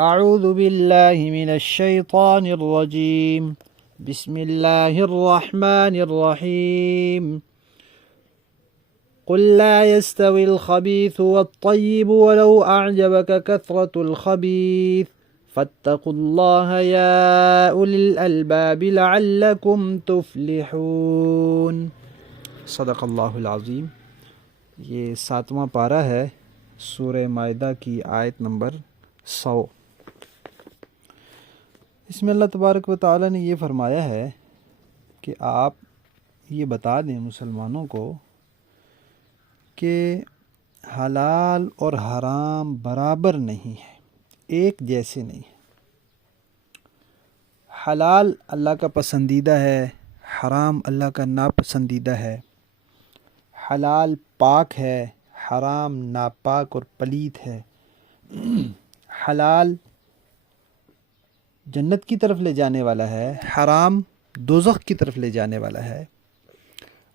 اعوذ باللہ من الشیطان الرجیم بسم اللہ الرحمن الرحیم قل لا يستوي الخبيث والطيب ولو أعجبك كثرة الخبيث فاتقوا الله يا أولي الألباب لعلكم تفلحون۔ صدق اللہ العظیم۔ یہ 7واں پارہ ہے سورہ مائدہ کی آیت نمبر 100۔ اس میں اللہ تبارک و تعالی نے یہ فرمایا ہے کہ آپ یہ بتا دیں مسلمانوں کو کہ حلال اور حرام برابر نہیں ہے، ایک جیسے نہیں ہے۔ حلال اللہ کا پسندیدہ ہے، حرام اللہ کا ناپسندیدہ ہے۔ حلال پاک ہے، حرام ناپاک اور پلیت ہے۔ حلال جنت کی طرف لے جانے والا ہے، حرام دوزخ کی طرف لے جانے والا ہے۔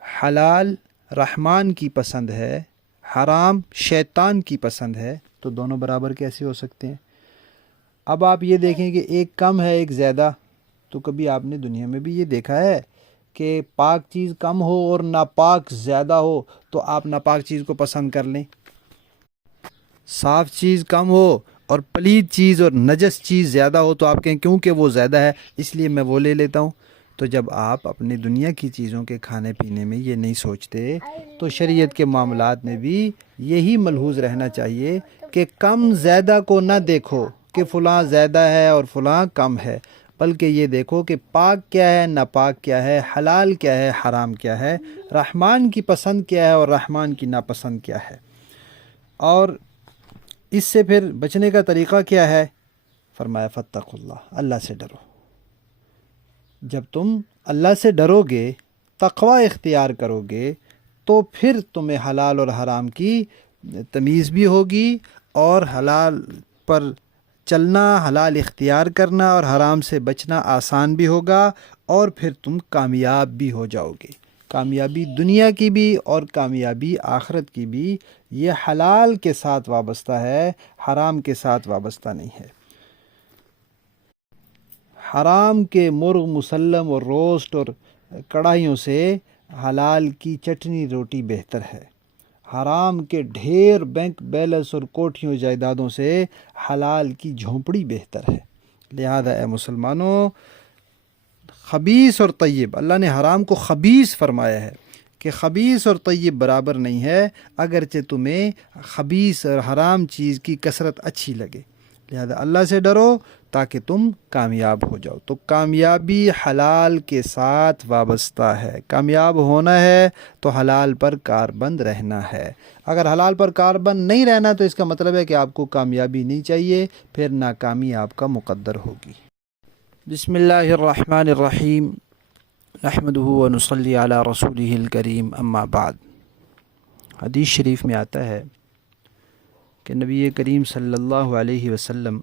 حلال رحمان کی پسند ہے، حرام شیطان کی پسند ہے، تو دونوں برابر کیسے ہو سکتے ہیں؟ اب آپ یہ دیکھیں کہ ایک کم ہے ایک زیادہ، تو کبھی آپ نے دنیا میں بھی یہ دیکھا ہے کہ پاک چیز کم ہو اور ناپاک زیادہ ہو تو آپ ناپاک چیز کو پسند کر لیں؟ صاف چیز کم ہو اور پلید چیز اور نجس چیز زیادہ ہو تو آپ کہیں کیونکہ وہ زیادہ ہے اس لیے میں وہ لے لیتا ہوں۔ تو جب آپ اپنی دنیا کی چیزوں کے کھانے پینے میں یہ نہیں سوچتے تو شریعت کے معاملات میں بھی یہی ملحوظ رہنا چاہیے کہ کم زیادہ کو نہ دیکھو کہ فلاں زیادہ ہے اور فلاں کم ہے، بلکہ یہ دیکھو کہ پاک کیا ہے، ناپاک کیا ہے، حلال کیا ہے، حرام کیا ہے، رحمان کی پسند کیا ہے اور رحمان کی ناپسند کیا ہے۔ اور اس سے پھر بچنے کا طریقہ کیا ہے؟ فرمایا فاتقوا اللہ، اللہ سے ڈرو۔ جب تم اللہ سے ڈرو گے، تقوی اختیار کرو گے، تو پھر تمہیں حلال اور حرام کی تمیز بھی ہوگی اور حلال پر چلنا، حلال اختیار کرنا اور حرام سے بچنا آسان بھی ہوگا، اور پھر تم کامیاب بھی ہو جاؤ گے۔ کامیابی دنیا کی بھی اور کامیابی آخرت کی بھی یہ حلال کے ساتھ وابستہ ہے، حرام کے ساتھ وابستہ نہیں ہے۔ حرام کے مرغ مسلم اور روسٹ اور کڑھائیوں سے حلال کی چٹنی روٹی بہتر ہے۔ حرام کے ڈھیر بینک بیلنس اور کوٹھیوں جائیدادوں سے حلال کی جھونپڑی بہتر ہے۔ لہذا اے مسلمانوں، خبیث اور طیب، اللہ نے حرام کو خبیث فرمایا ہے کہ خبیث اور طیب برابر نہیں ہے، اگرچہ تمہیں خبیث اور حرام چیز کی کثرت اچھی لگے۔ لہذا اللہ سے ڈرو تاکہ تم کامیاب ہو جاؤ۔ تو کامیابی حلال کے ساتھ وابستہ ہے۔ کامیاب ہونا ہے تو حلال پر کاربند رہنا ہے۔ اگر حلال پر کاربند نہیں رہنا تو اس کا مطلب ہے کہ آپ کو کامیابی نہیں چاہیے، پھر ناکامی آپ کا مقدر ہوگی۔ بسم اللہ الرحمن الرحیم، نحمدہ ونصلی علی رسولہ الکریم، اما بعد۔ حدیث شریف میں آتا ہے کہ نبی کریم صلی اللہ علیہ وسلم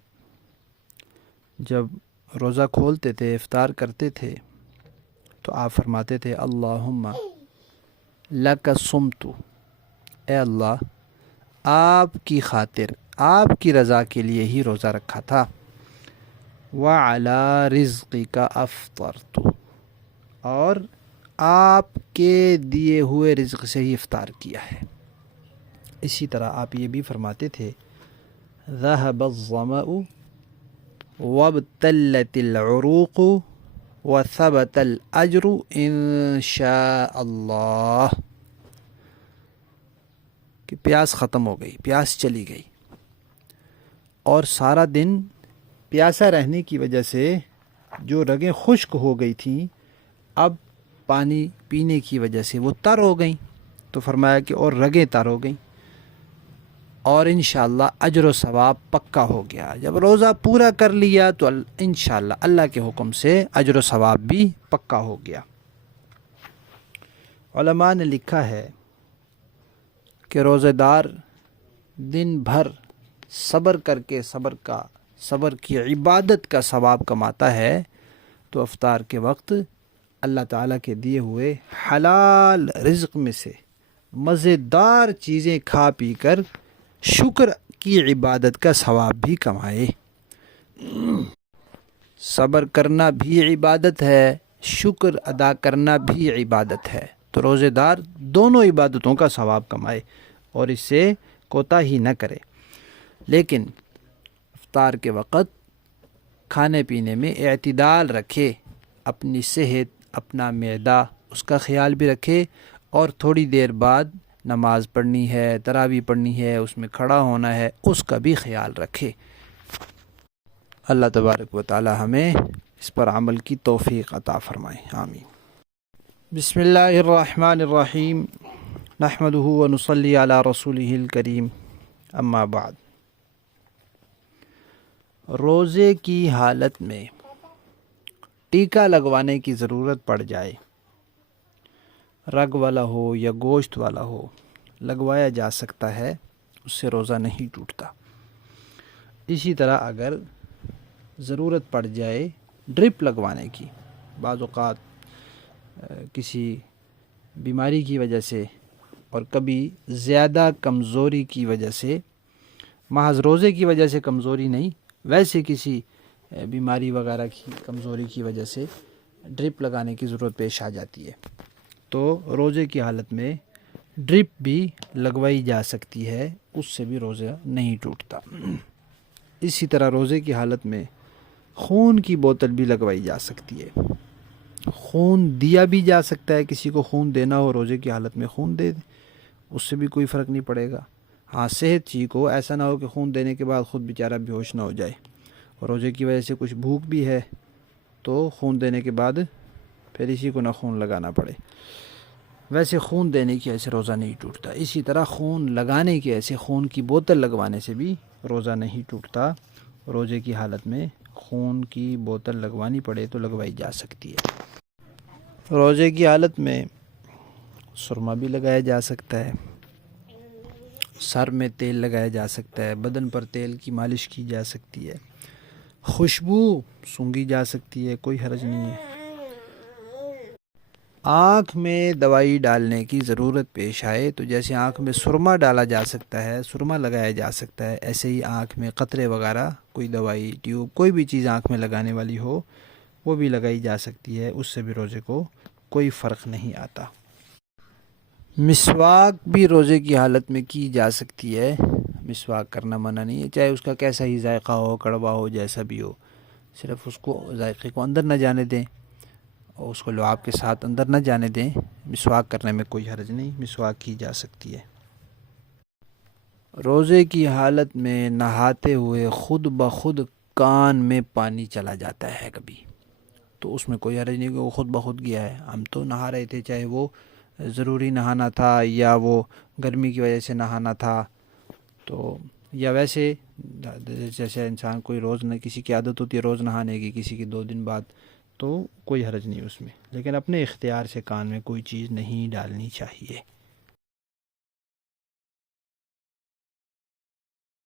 جب روزہ کھولتے تھے، افطار کرتے تھے، تو آپ فرماتے تھے اللہم لک صمت، اے اللہ آپ کی خاطر، آپ کی رضا کے لیے ہی روزہ رکھا تھا، وعلی رزقک افطرت، اور آپ کے دیے ہوئے رزق سے ہی افطار کیا ہے۔ اسی طرح آپ یہ بھی فرماتے تھے ذہب الظمأ وابتلت العروق وثبت الاجر ان شاء اللہ، کہ پیاس ختم ہو گئی، پیاس چلی گئی، اور سارا دن پیاسا رہنے کی وجہ سے جو رگیں خشک ہو گئی تھیں اب پانی پینے کی وجہ سے وہ تر ہو گئیں، تو فرمایا کہ اور رگیں تر ہو گئیں، اور انشاءاللہ اجر و ثواب پکا ہو گیا۔ جب روزہ پورا کر لیا تو انشاءاللہ اللہ کے حکم سے اجر و ثواب بھی پکا ہو گیا۔ علماء نے لکھا ہے کہ روزہ دار دن بھر صبر کر کے صبر کی عبادت کا ثواب کماتا ہے، تو افطار کے وقت اللہ تعالیٰ کے دیے ہوئے حلال رزق میں سے مزیدار چیزیں کھا پی کر شکر کی عبادت کا ثواب بھی کمائے۔ صبر کرنا بھی عبادت ہے، شکر ادا کرنا بھی عبادت ہے۔ تو روزے دار دونوں عبادتوں کا ثواب کمائے اور اس سے کوتاہی نہ کرے، لیکن افطار کے وقت کھانے پینے میں اعتدال رکھے، اپنی صحت، اپنا معدہ، اس کا خیال بھی رکھے، اور تھوڑی دیر بعد نماز پڑھنی ہے، تراویح پڑھنی ہے، اس میں کھڑا ہونا ہے، اس کا بھی خیال رکھے۔ اللہ تبارک و تعالی ہمیں اس پر عمل کی توفیق عطا فرمائے، آمین۔ بسم اللہ الرحمن الرحیم، نحمدہ ونصلی علی رسولہ الکریم، اما بعد۔ روزے کی حالت میں ٹیکا لگوانے کی ضرورت پڑ جائے، رگ والا ہو یا گوشت والا ہو، لگوایا جا سکتا ہے، اس سے روزہ نہیں ٹوٹتا۔ اسی طرح اگر ضرورت پڑ جائے ڈرپ لگوانے کی، بعض اوقات کسی بیماری کی وجہ سے اور کبھی زیادہ کمزوری کی وجہ سے، محض روزے کی وجہ سے کمزوری نہیں، ویسے کسی بیماری وغیرہ کی کمزوری کی وجہ سے ڈرپ لگانے کی ضرورت پیش آ جاتی ہے، تو روزے کی حالت میں ڈرپ بھی لگوائی جا سکتی ہے، اس سے بھی روزہ نہیں ٹوٹتا۔ اسی طرح روزے کی حالت میں خون کی بوتل بھی لگوائی جا سکتی ہے، خون دیا بھی جا سکتا ہے، کسی کو خون دینا ہو روزے کی حالت میں خون دے دے، اس سے بھی کوئی فرق نہیں پڑے گا۔ ہاں، صحت ٹھیک ہو، ایسا نہ ہو کہ خون دینے کے بعد خود بیچارہ بے ہوش نہ ہو جائے، اور روزے کی وجہ سے کچھ بھوک بھی ہے تو خون دینے کے بعد پھر اسی کو نہ خون لگانا پڑے، ویسے خون دینے کی ایسے روزہ نہیں ٹوٹتا۔ اسی طرح خون لگانے کی ایسے خون کی بوتل لگوانے سے بھی روزہ نہیں ٹوٹتا۔ روزے کی حالت میں خون کی بوتل لگوانی پڑے تو لگوائی جا سکتی ہے۔ روزے کی حالت میں سرما بھی لگایا جا سکتا ہے، سر میں تیل لگایا جا سکتا ہے، بدن پر تیل کی مالش کی جا سکتی ہے، خوشبو سونگھی جا سکتی ہے، کوئی حرج نہیں ہے۔ آنکھ میں دوائی ڈالنے کی ضرورت پیش آئے تو جیسے آنکھ میں سرما ڈالا جا سکتا ہے، سرما لگایا جا سکتا ہے، ایسے ہی آنکھ میں قطرے وغیرہ، کوئی دوائی، ٹیوب، کوئی بھی چیز آنکھ میں لگانے والی ہو وہ بھی لگائی جا سکتی ہے، اس سے بھی روزے کو کوئی فرق نہیں آتا۔ مسواک بھی روزے کی حالت میں کی جا سکتی ہے، مسواک کرنا منع نہیں ہے، چاہے اس کا کیسا ہی ذائقہ ہو، کڑوا ہو، جیسا بھی ہو، صرف اس کو ذائقے کو اندر نہ جانے دیں اور اس کو لعاب کے ساتھ اندر نہ جانے دیں۔ مسواک کرنے میں کوئی حرج نہیں، مسواک کی جا سکتی ہے۔ روزے کی حالت میں نہاتے ہوئے خود بخود کان میں پانی چلا جاتا ہے کبھی، تو اس میں کوئی حرج نہیں کہ وہ خود بخود گیا ہے، ہم تو نہا رہے تھے، چاہے وہ ضروری نہانا تھا یا وہ گرمی کی وجہ سے نہانا تھا، تو یا ویسے جیسے انسان کوئی روز نہ، کسی کی عادت ہوتی ہے روز نہانے کی، کسی کی 2 دن بعد، تو کوئی حرج نہیں اس میں، لیکن اپنے اختیار سے کان میں کوئی چیز نہیں ڈالنی چاہیے۔